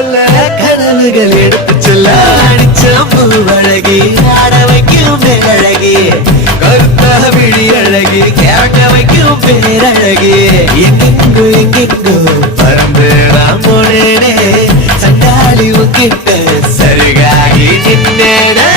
காதல்ல கனவுகள் எடுத்து செல்ல அடிச்ச பூவழகி ஆட வைக்கும் பேரழகி கருத்தாக விழி அழகி கேட்க வைக்கும் பேரழகி. எங்கெங்கோ எங்கெங்கோ பறந்து போனேனே சண்டாளி உங்கிட்ட சருகாகி நின்னேனே.